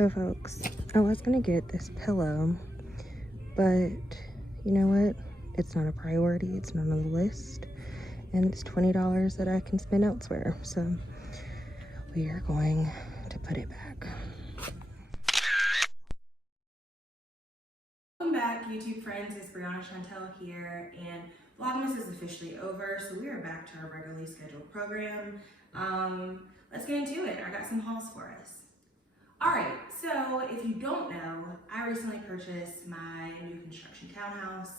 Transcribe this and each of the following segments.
So folks, I was gonna get this pillow, but you know what? It's not a priority, it's not on the list, and it's $20 that I can spend elsewhere. So we are going to put it back. Welcome back, YouTube friends. It's Brianna Chantel here, and Vlogmas is officially over, so we are back to our regularly scheduled program. Let's get into it. I got some hauls for us. Alright, so if you don't know, I recently purchased my new construction townhouse,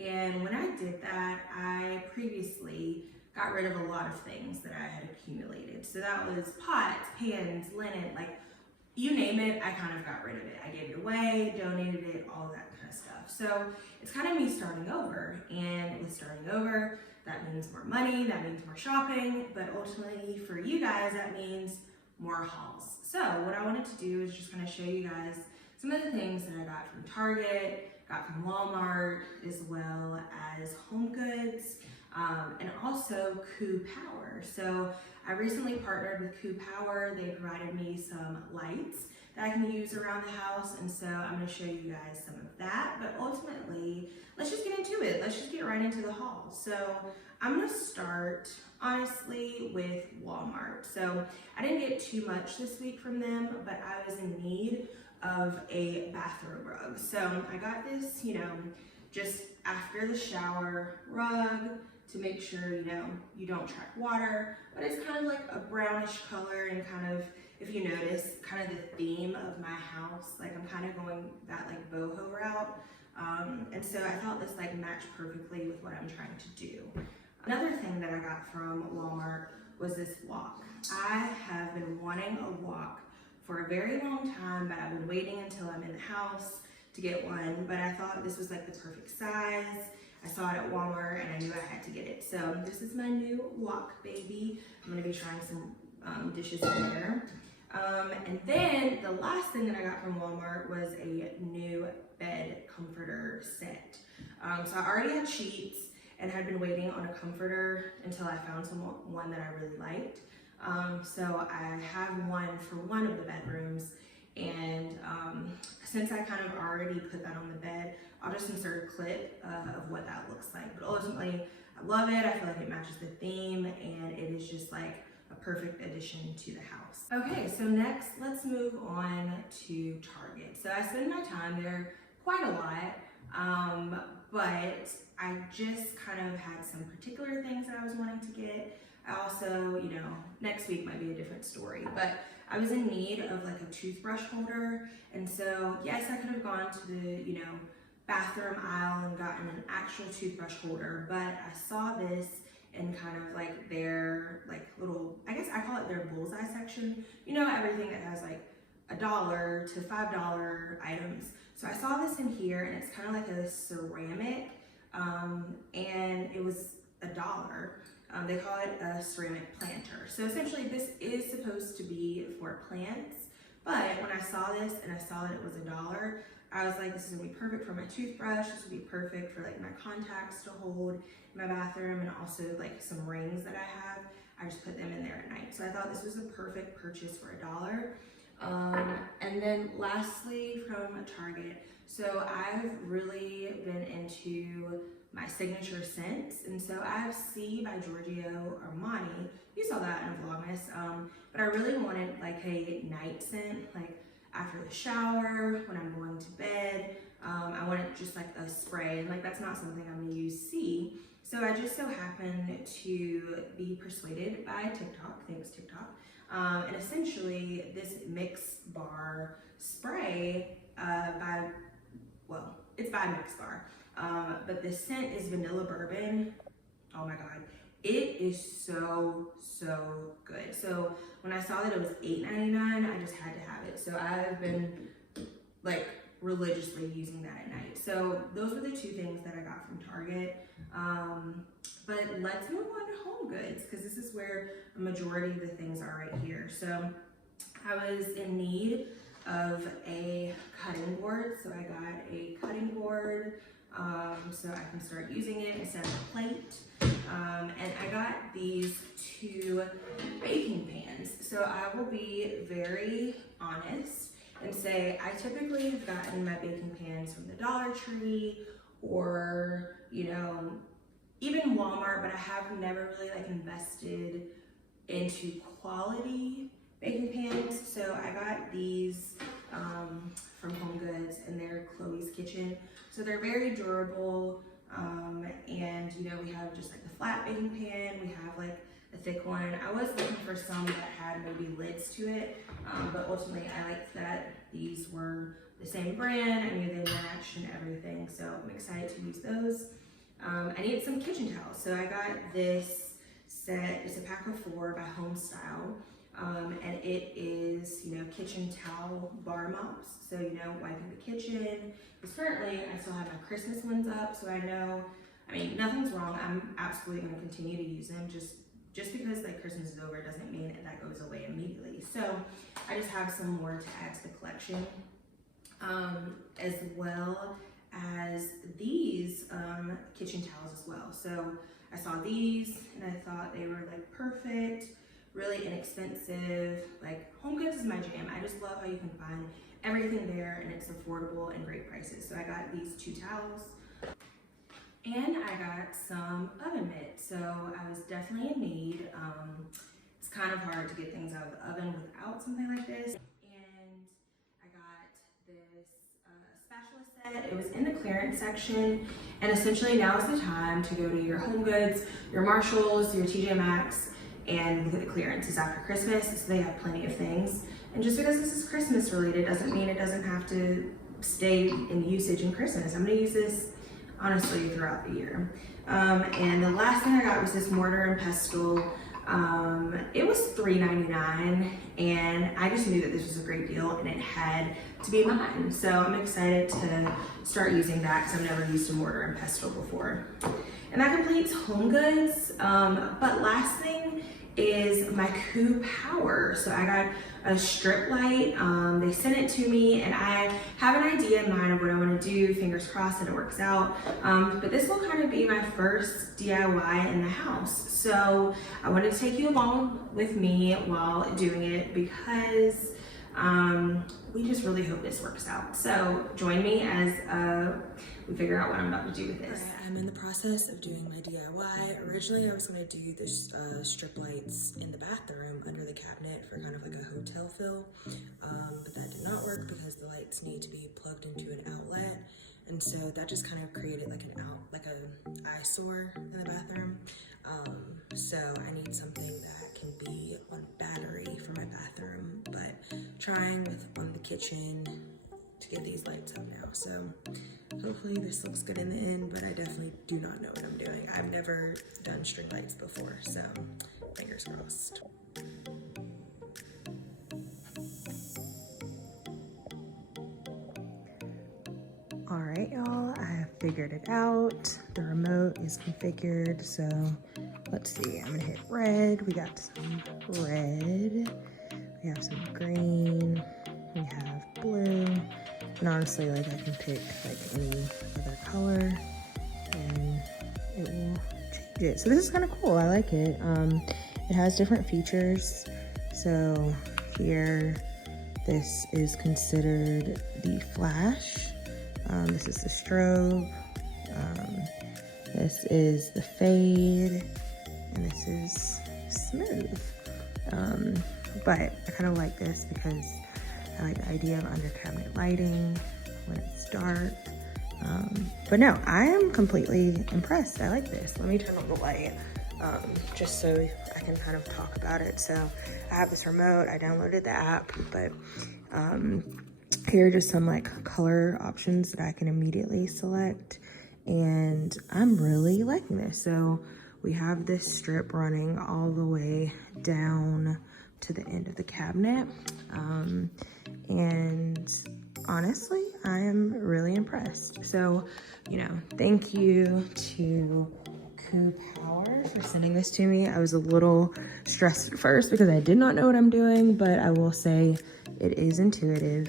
and when I did that, I previously got rid of a lot of things that I had accumulated. So that was pots, pans, linen, like you name it, I kind of got rid of it. I gave it away, donated it, all of that kind of stuff. So it's kind of me starting over, and with starting over, that means more money, that means more shopping, but ultimately for you guys, that means more hauls. So what I wanted to do is just kind of show you guys some of the things that I got from Target, got from Walmart, as well as Home Goods, and also KOOpower. So I recently partnered with KOOpower. They provided me some lights that I can use around the house, and so I'm going to show you guys some of that. But ultimately, let's just get into it. Let's just get right into the haul. So I'm going to start, honestly, with Walmart. So I didn't get too much this week from them, but I was in need of a bathroom rug. So I got this, just after the shower rug to make sure, you don't trap water, but it's kind of like a brownish color, and kind of, if you notice, kind of the theme of my house, like I'm kind of going that like boho route. And so I thought this like matched perfectly with what I'm trying to do. Another thing that I got from Walmart was this wok. I have been wanting a wok for a very long time, but I've been waiting until I'm in the house to get one, but I thought this was like the perfect size. I saw it at Walmart and I knew I had to get it. So this is my new wok baby. I'm gonna be trying some dishes in there. And then the last thing that I got from Walmart was a new bed comforter set. So I already had sheets and had been waiting on a comforter until I found one that I really liked. So I have one for one of the bedrooms, and since I kind of already put that on the bed, I'll just insert a clip of what that looks like. But ultimately, I love it. I feel like it matches the theme, and it is just like a perfect addition to the house. Okay, so next, let's move on to Target. So I spend my time there quite a lot, but I just kind of had some particular things that I was wanting to get. I also, next week might be a different story, but I was in need of like a toothbrush holder. And so, yes, I could have gone to the, bathroom aisle and gotten an actual toothbrush holder, but I saw this in kind of like their like little, I guess I call it their bullseye section. Everything that has like $1 to $5 items. So I saw this in here, and it's kind of like a ceramic, and it was $1. They call it a ceramic planter. So essentially this is supposed to be for plants, but when I saw this and I saw that it was $1, I was like, this is gonna be perfect for my toothbrush. This would be perfect for like my contacts to hold in my bathroom, and also like some rings that I have. I just put them in there at night. So I thought this was a perfect purchase for $1. And then lastly from Target, so I've really been into my signature scents, and so I have C by Giorgio Armani. You saw that in Vlogmas, but I really wanted like a night scent, like after the shower, when I'm going to bed. I wanted just like a spray, and like that's not something I'm gonna use C. So I just so happened to be persuaded by TikTok, thanks TikTok, and essentially this Mix Bar spray it's by Mix Bar, but the scent is vanilla bourbon. Oh my God, it is so good. So when I saw that it was $8.99, I just had to have it. So I've been like religiously using that at night. So those were the two things that I got from Target. But let's move on to Home Goods, because this is where a majority of the things are right here. So I was in need of a cutting board, so I got a cutting board so I can start using it instead of a plate. And I got these 2 baking pans. So I will be very honest and say I typically have gotten my baking pans from the Dollar Tree or, you know, even Walmart, but I have never really like invested into quality baking pans. So I got these from Home Goods, and they're Chloe's Kitchen. So they're very durable, and you know, we have just like the flat baking pan, we have like a thick one. I was looking for some that had maybe lids to it, but ultimately I liked that these were the same brand. I knew they matched and everything, so I'm excited to use those. I needed some kitchen towels, so I got this set. It's a pack of 4 by Home Style, and it is, you know, kitchen towel bar mops. So, you know, wiping the kitchen. Because currently I still have my Christmas ones up, so I know, I mean, nothing's wrong. I'm absolutely going to continue to use them. Just because like Christmas is over doesn't mean that goes away immediately. So I just have some more to add to the collection, as well as these kitchen towels as well. So I saw these and I thought they were like perfect, really inexpensive. Like Home Goods is my jam. I just love how you can find everything there and it's affordable and great prices. So I got these 2 towels and I got some oven mitts. So I was definitely in need. It's kind of hard to get things out of the oven without something like this. And I got this spatula set. It was in the clearance section, and essentially now is the time to go to your Home Goods, your Marshalls, your TJ Maxx, and look at the clearances after Christmas. So they have plenty of things. And just because this is Christmas related doesn't mean it doesn't have to stay in usage in Christmas. I'm gonna use this honestly throughout the year. And the last thing I got was this mortar and pestle. It was $3.99, and I just knew that this was a great deal and it had to be mine. So I'm excited to start using that because I've never used a mortar and pestle before. And that completes Home Goods. But last thing is my KOOpower. So I got a strip light. They sent it to me, and I have an idea in mind of what I want to do. Fingers crossed that it works out. But this will kind of be my first DIY in the house. So I wanted to take you along with me while doing it because we just really hope this works out. So join me as we figure out what I'm about to do with this. Right, I'm in the process of doing my DIY. Originally, I was going to do this strip lights in the bathroom under the cabinet for kind of like a hotel feel, but that did not work because the lights need to be plugged into an outlet, and so that just kind of created like an eyesore in the bathroom. So I need something that can be on battery for my bathroom, but trying on the kitchen to get these lights up now. So hopefully this looks good in the end, but I definitely do not know what I'm doing. I've never done string lights before, so fingers crossed. All right, y'all, I have figured it out. The remote is configured, so let's see. I'm gonna hit red. We got some red. We have some green. We have blue. And honestly, like, I can pick like any other color and it will change it. So this is kind of cool. I like it. It has different features. So here, this is considered the flash. This is the strobe. This is the fade, and this is smooth. But I kind of like this because I like the idea of under cabinet lighting when it's dark. But no, I am completely impressed. I like this. Let me turn on the light just so I can kind of talk about it. So I have this remote. I downloaded the app, but here are just some like color options that I can immediately select. And I'm really liking this. So we have this strip running all the way down to the end of the cabinet. And honestly, I am really impressed. So, you know, thank you to KOOpower for sending this to me. I was a little stressed at first because I did not know what I'm doing, but I will say it is intuitive.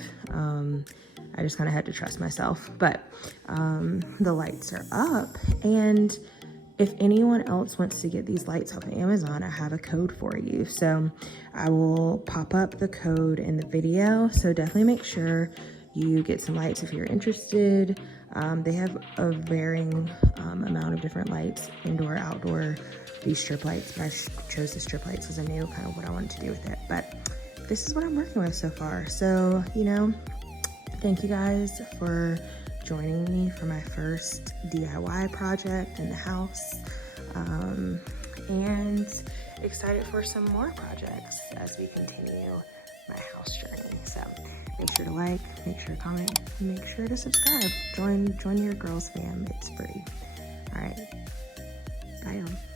I just kind of had to trust myself, but the lights are up and if anyone else wants to get these lights off of Amazon, I have a code for you. So I will pop up the code in the video. So definitely make sure you get some lights if you're interested. They have a varying amount of different lights, indoor, outdoor, these strip lights, but I chose the strip lights because I knew kind of what I wanted to do with it. But this is what I'm working with so far. So, you know, thank you guys for joining me for my first DIY project in the house, and excited for some more projects as we continue my house journey. So make sure to like, make sure to comment, and make sure to subscribe. Join your girls fam. It's free. All right, bye y'all.